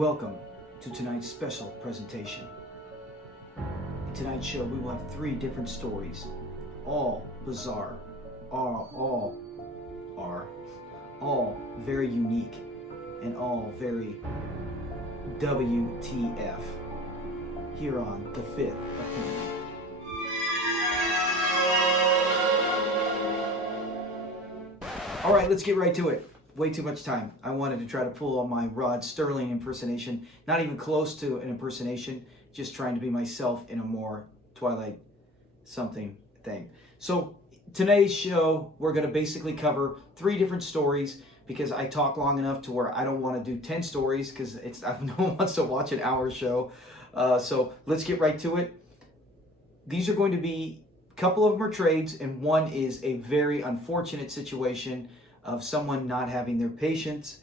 Welcome to tonight's special presentation. In tonight's show, we will have 3 different stories, all bizarre, all very unique, and all very WTF here on The Fifth Opinion. All right, let's get right to it. Way too much time. I wanted to try to pull on my Rod Sterling impersonation. Not even close to an impersonation, just trying to be myself in a more Twilight something thing. So today's show, we're going to basically cover 3 different stories because I talk long enough to where I don't want to do 10 stories because no one wants to watch an hour show. So let's get right to it. These are going to be, a couple of them are trades, and one is a very unfortunate situation of someone not having their patience.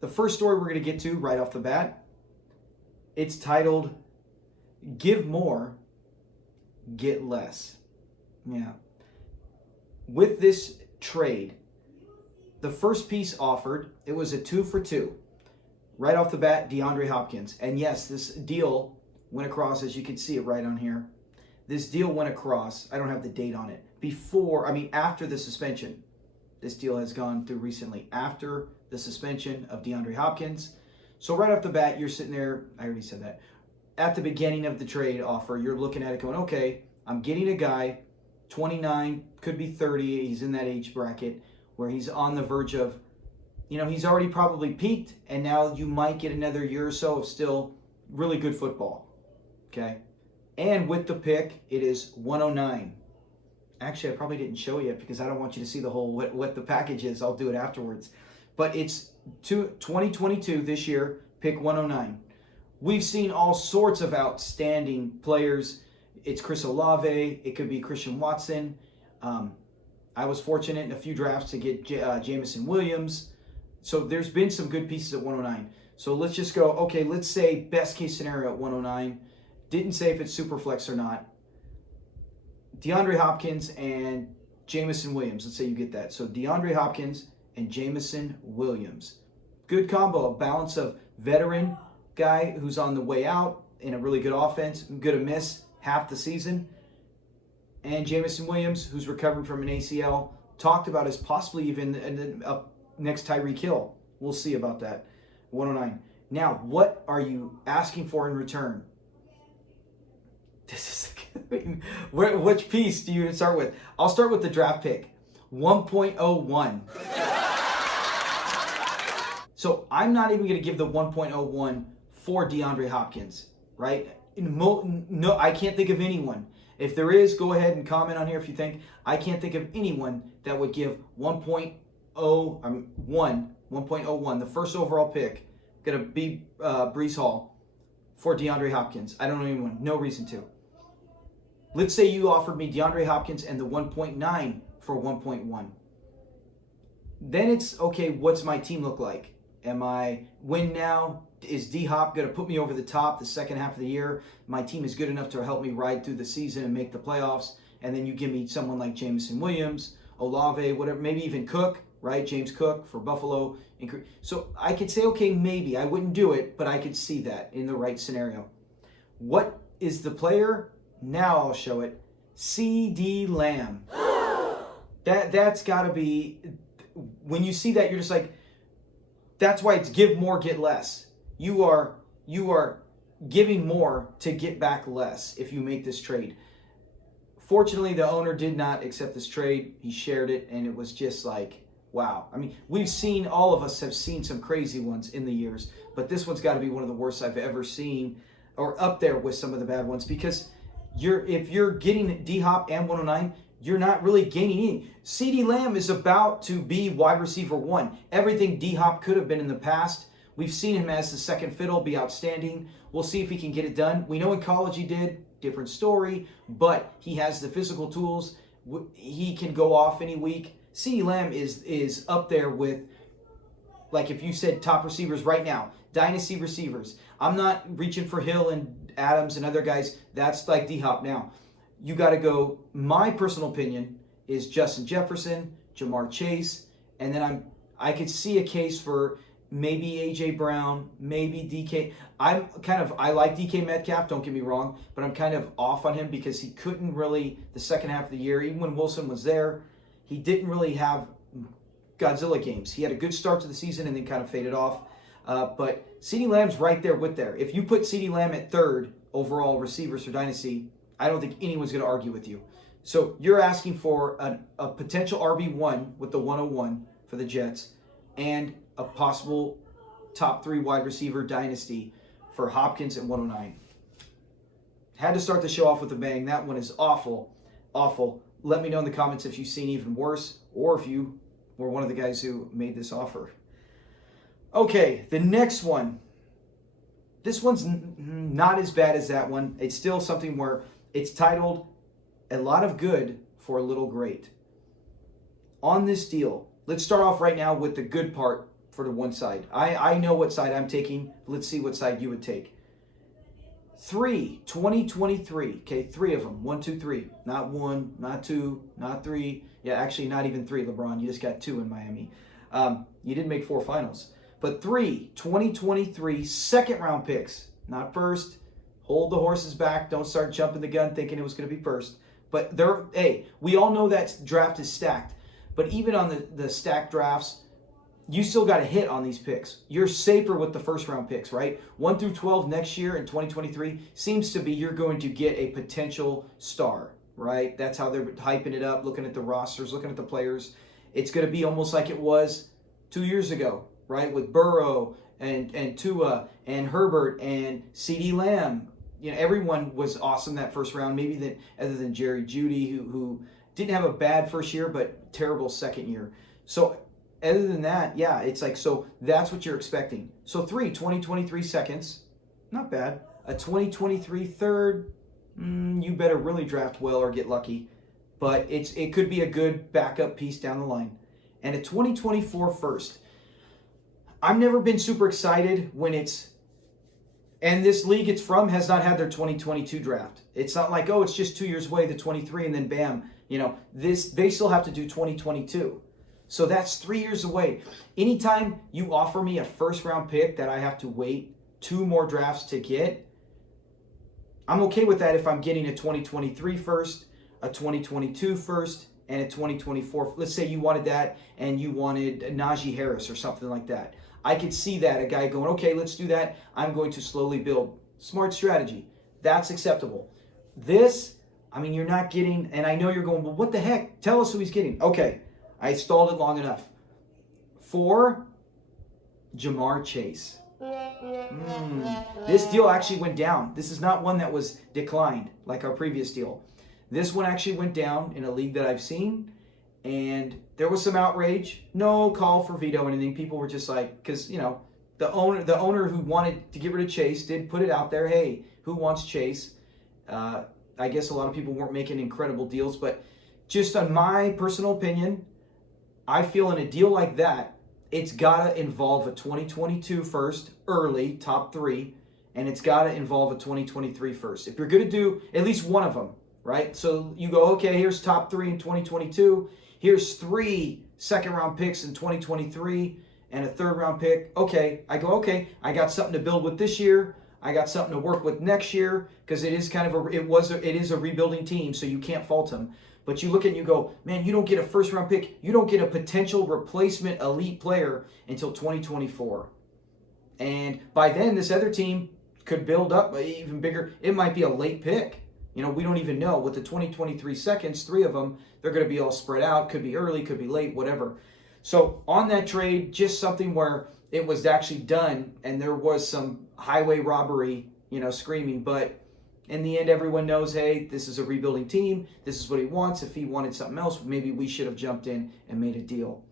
The first story we're going to get to right off the bat, it's titled, Give More, Get Less. Yeah. With this trade, the first piece offered, it was a 2 for 2. Right off the bat, DeAndre Hopkins. And yes, this deal went across, as you can see it right on here. This deal went across, I don't have the date on it, after the suspension. This deal has gone through recently after the suspension of DeAndre Hopkins. So right off the bat, you're sitting there, I already said that. At the beginning of the trade offer, you're looking at it going, okay, I'm getting a guy, 29, could be 30, he's in that age bracket where he's on the verge of, he's already probably peaked, and now you might get another year or so of still really good football, okay? And with the pick, it is 109. Actually, I probably didn't show it yet because I don't want you to see the whole what the package is. I'll do it afterwards. But it's 2022 this year, pick 109. We've seen all sorts of outstanding players. It's Chris Olave. It could be Christian Watson. I was fortunate in a few drafts to get Jameson Williams. So there's been some good pieces at 109. So let's just go, okay, let's say best case scenario at 109. Didn't say if it's super flex or not. DeAndre Hopkins and Jameson Williams. Let's say you get that. So DeAndre Hopkins and Jameson Williams. Good combo. A balance of veteran guy who's on the way out in a really good offense, going to miss half the season. And Jameson Williams, who's recovering from an ACL, talked about as possibly even up next Tyreek Hill. We'll see about that. 109. Now, what are you asking for in return? This is which piece do you start with? I'll start with the draft pick, 1.01. So I'm not even going to give the 1.01 for DeAndre Hopkins, right? No, I can't think of anyone. If there is, go ahead and comment on here if you think. I can't think of anyone that would give 1.01, the first overall pick, going to be Breece Hall, for DeAndre Hopkins. I don't know anyone. No reason to. Let's say you offered me DeAndre Hopkins and the 1.9 for 1.1. Then it's, okay, what's my team look like? Am I win now? Is D-Hop going to put me over the top the second half of the year? My team is good enough to help me ride through the season and make the playoffs. And then you give me someone like Jameson Williams, Olave, whatever, maybe even Cook, right? James Cook for Buffalo. So I could say, okay, maybe. I wouldn't do it, but I could see that in the right scenario. What is the player? Now I'll show it. CeeDee Lamb. That's got to be, when you see that, you're just like, that's why it's give more, get less. You are giving more to get back less if you make this trade. Fortunately, the owner did not accept this trade. He shared it, and it was just like, wow. I mean, all of us have seen some crazy ones in the years, but this one's got to be one of the worst I've ever seen, or up there with some of the bad ones, because if you're getting D-Hop and 109, you're not really gaining any. CeeDee Lamb is about to be wide receiver 1. Everything D-Hop could have been in the past. We've seen him as the second fiddle be outstanding. We'll see if he can get it done. We know in college he did, different story, but he has the physical tools. He can go off any week. CeeDee Lamb is up there with, like if you said top receivers right now, dynasty receivers. I'm not reaching for Hill and Adams and other guys. That's like D-Hop now. You got to go, my personal opinion is Justin Jefferson, Jamar Chase, and then I could see a case for maybe A.J. Brown, maybe DK. I like DK Metcalf, don't get me wrong, but I'm kind of off on him because he couldn't really, the second half of the year, even when Wilson was there, he didn't really have Godzilla games. He had a good start to the season and then kind of faded off. But CeeDee Lamb's right there with there. If you put CeeDee Lamb at third overall receivers for Dynasty, I don't think anyone's going to argue with you. So you're asking for a potential RB1 with the 101 for the Jets and a possible top 3 wide receiver dynasty for Hopkins at 109. Had to start the show off with a bang. That one is awful, awful. Let me know in the comments if you've seen even worse or if you were one of the guys who made this offer. Okay, the next one. This one's not as bad as that one. It's still something where it's titled A Lot of Good for a Little Great. On this deal, let's start off right now with the good part for the one side. I know what side I'm taking. Let's see what side you would take. 2023. Okay, 3 of them. 1, 2, 3. Not 1, not 2, not 3. Yeah, actually not even 3, LeBron. You just got 2 in Miami. You didn't make 4 finals. But 2023 second round picks. Not first. Hold the horses back. Don't start jumping the gun thinking it was going to be first. But we all know that draft is stacked. But even on the stacked drafts, you still got to hit on these picks. You're safer with the first round picks, right? 1 through 12 next year in 2023 seems to be you're going to get a potential star, right? That's how they're hyping it up, looking at the rosters, looking at the players. It's going to be almost like it was 2 years ago, right? With Burrow and Tua and Herbert and CeeDee Lamb. You know, everyone was awesome that first round, maybe other than Jerry Jeudy, who didn't have a bad first year, but terrible second year. So other than that, yeah, it's like, so that's what you're expecting. So 2023 seconds, not bad. A 2023 third, you better really draft well or get lucky. But it could be a good backup piece down the line. And a 2024 first. I've never been super excited when and this league it's from has not had their 2022 draft. It's not like, oh, it's just 2 years away, the 23, and then bam, they still have to do 2022. So that's 3 years away. Anytime you offer me a first round pick that I have to wait 2 more drafts to get, I'm okay with that if I'm getting a 2023 first, a 2022 first, and a 2024. Let's say you wanted that and you wanted Najee Harris or something like that. I could see that, a guy going, okay, let's do that. I'm going to slowly build. Smart strategy. That's acceptable. This, you're not getting, and I know you're going, well, what the heck? Tell us who he's getting. Okay, I stalled it long enough. 4, Jamar Chase. This deal actually went down. This is not one that was declined like our previous deal. This one actually went down in a league that I've seen, and there was some outrage. No call for veto or anything. People were just like, because, the owner who wanted to get rid of Chase did put it out there. Hey, who wants Chase? I guess a lot of people weren't making incredible deals, but just on my personal opinion, I feel in a deal like that, it's got to involve a 2022 first, early, top 3, and it's got to involve a 2023 first. If you're going to do at least one of them, right? So you go, okay, here's top 3 in 2022. Here's 3 second-round picks in 2023 and a third-round pick. Okay, I go, okay, I got something to build with this year. I got something to work with next year because it is kind of it is a rebuilding team, so you can't fault them. But you look at it and you go, man, you don't get a first-round pick. You don't get a potential replacement elite player until 2024. And by then, this other team could build up even bigger. It might be a late pick. We don't even know. With the 2023 seconds, 3 of them, they're going to be all spread out. Could be early, could be late, whatever. So on that trade, just something where it was actually done and there was some highway robbery, screaming. But in the end, everyone knows, hey, this is a rebuilding team. This is what he wants. If he wanted something else, maybe we should have jumped in and made a deal.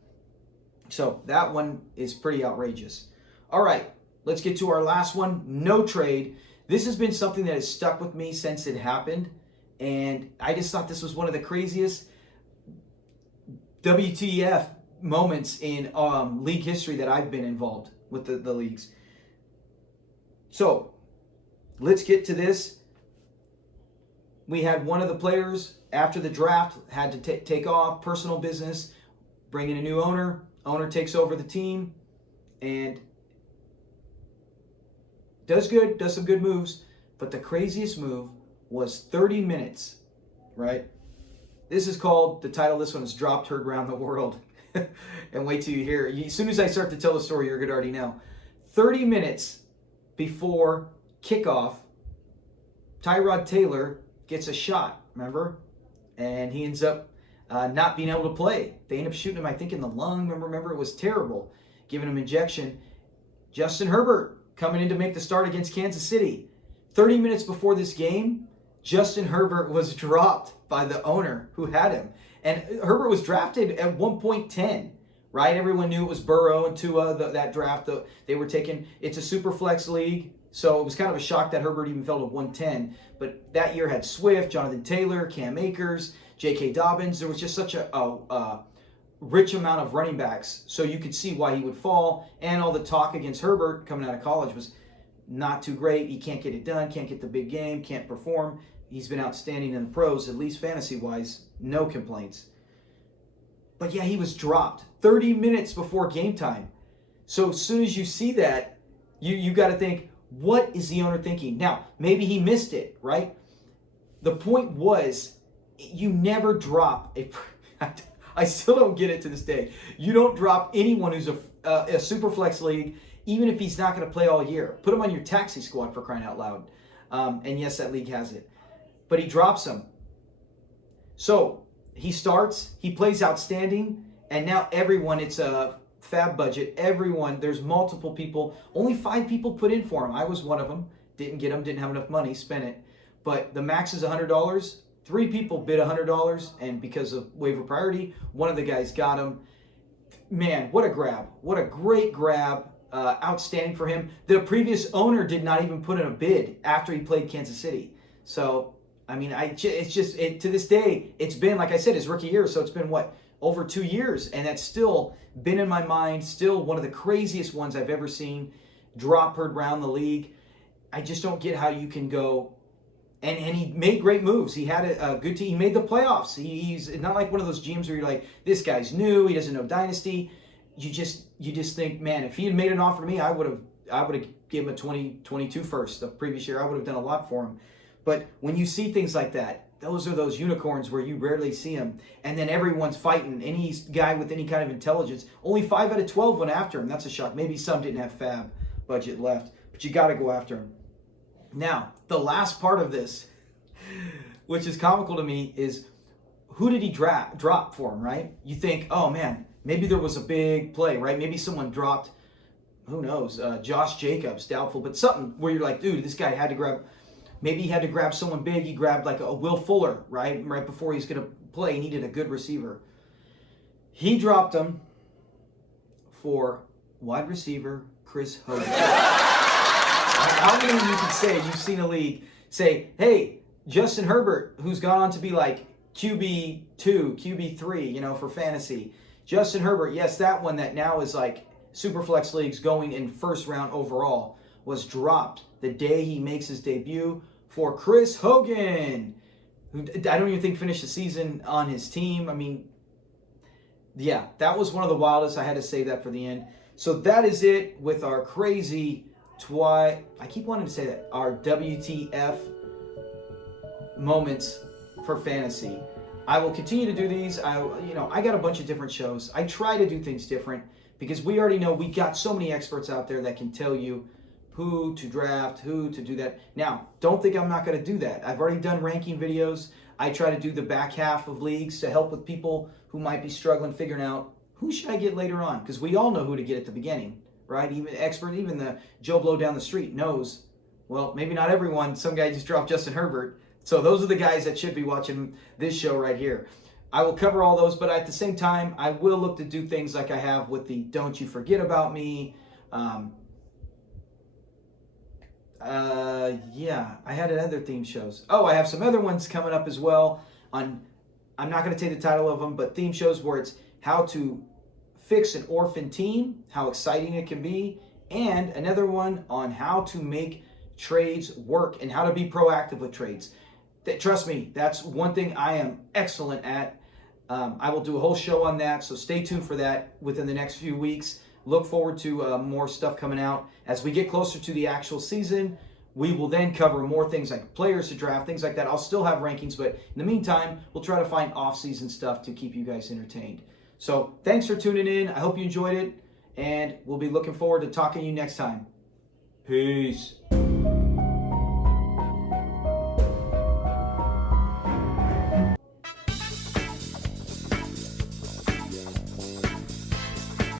So that one is pretty outrageous. All right, let's get to our last one. No trade. This has been something that has stuck with me since it happened, and I just thought this was one of the craziest WTF moments in league history that I've been involved with the leagues. So let's get to this. We had one of the players after the draft had to take off, personal business, bring in a new owner. Owner takes over the team, and does good, does some good moves, but the craziest move was 30 minutes, right? This is called, the title of this one is Dropped, Heard Around the World. And wait till you hear it. As soon as I start to tell the story, you're going to already know. 30 minutes before kickoff, Tyrod Taylor gets a shot, remember? And he ends up not being able to play. They end up shooting him, I think, in the lung. Remember, it was terrible. Giving him injection. Justin Herbert coming in to make the start against Kansas City. 30 minutes before this game, Justin Herbert was dropped by the owner who had him. And Herbert was drafted at 1.10, right? Everyone knew it was Burrow and Tua, that draft. They were taken. It's a super flex league, so it was kind of a shock that Herbert even fell to 110. But that year had Swift, Jonathan Taylor, Cam Akers, J.K. Dobbins. There was just such a rich amount of running backs, so you could see why he would fall. And all the talk against Herbert coming out of college was not too great. He can't get it done, can't get the big game, can't perform. He's been outstanding in the pros, at least fantasy-wise. No complaints. But yeah, he was dropped 30 minutes before game time. So as soon as you see that, you got to think, what is the owner thinking? Now, maybe he missed it, right? The point was, you never drop a... I still don't get it to this day. You don't drop anyone who's a super flex league, even if he's not going to play all year. Put him on your taxi squad, for crying out loud. And yes, that league has it. But he drops him. So he starts, he plays outstanding, and now everyone, it's a fab budget. Everyone, there's multiple people. Only 5 people put in for him. I was one of them. Didn't get him, didn't have enough money, spent it. But the max is $100. 3 people bid $100, and because of waiver priority, one of the guys got him. Man, what a grab. What a great grab. Outstanding for him. The previous owner did not even put in a bid after he played Kansas City. So, I mean, to this day, it's been, like I said, his rookie year, so it's been, over 2 years, and that's still been in my mind, still one of the craziest ones I've ever seen. Drop heard around the league. I just don't get how you can go, and he made great moves. He had a good team. He made the playoffs. He's not like one of those GMs where you're like, this guy's new, he doesn't know dynasty. You just think, man, if he had made an offer to me, I would have given him a 2022 first. The previous year, I would have done a lot for him. But when you see things like that, those are those unicorns where you rarely see them. And then everyone's fighting. Any guy with any kind of intelligence. Only 5 out of 12 went after him. That's a shock. Maybe some didn't have fab budget left. But you got to go after him. Now, the last part of this, which is comical to me, is who did he drop for him, right? You think, oh, man, maybe there was a big play, right? Maybe someone dropped, who knows, Josh Jacobs, doubtful. But something where you're like, dude, this guy had to grab... Maybe he had to grab someone big. He grabbed like a Will Fuller, right? Right before he's going to play. He needed a good receiver. He dropped him for wide receiver Chris Hogan. How many of you can say, you've seen a league, say, hey, Justin Herbert, who's gone on to be like QB2, QB3, for fantasy. Justin Herbert, yes, that one that now is like Superflex leagues going in first round overall, was dropped the day he makes his debut for Chris Hogan, who I don't even think finished the season on his team. I mean, yeah, that was one of the wildest. I had to save that for the end. So that is it with our crazy I keep wanting to say that, our WTF moments for fantasy. I will continue to do these. I got a bunch of different shows. I try to do things different because we already know we got so many experts out there that can tell you who to draft, who to do that. Now, don't think I'm not going to do that. I've already done ranking videos. I try to do the back half of leagues to help with people who might be struggling figuring out who should I get later on, because we all know who to get at the beginning, right? Even the Joe Blow down the street knows, well, maybe not everyone. Some guy just dropped Justin Herbert. So those are the guys that should be watching this show right here. I will cover all those, but at the same time, I will look to do things like I have with the Don't You Forget About Me. Yeah, I had other theme shows. Oh, I have some other ones coming up as well. I'm not going to take the title of them, but theme shows where it's how to fix an orphan team, how exciting it can be, and another one on how to make trades work and how to be proactive with trades. Trust me, that's one thing I am excellent at. I will do a whole show on that, so stay tuned for that within the next few weeks. Look forward to more stuff coming out. As we get closer to the actual season, we will then cover more things like players to draft, things like that. I'll still have rankings, but in the meantime, we'll try to find off-season stuff to keep you guys entertained. So thanks for tuning in. I hope you enjoyed it, and we'll be looking forward to talking to you next time. Peace.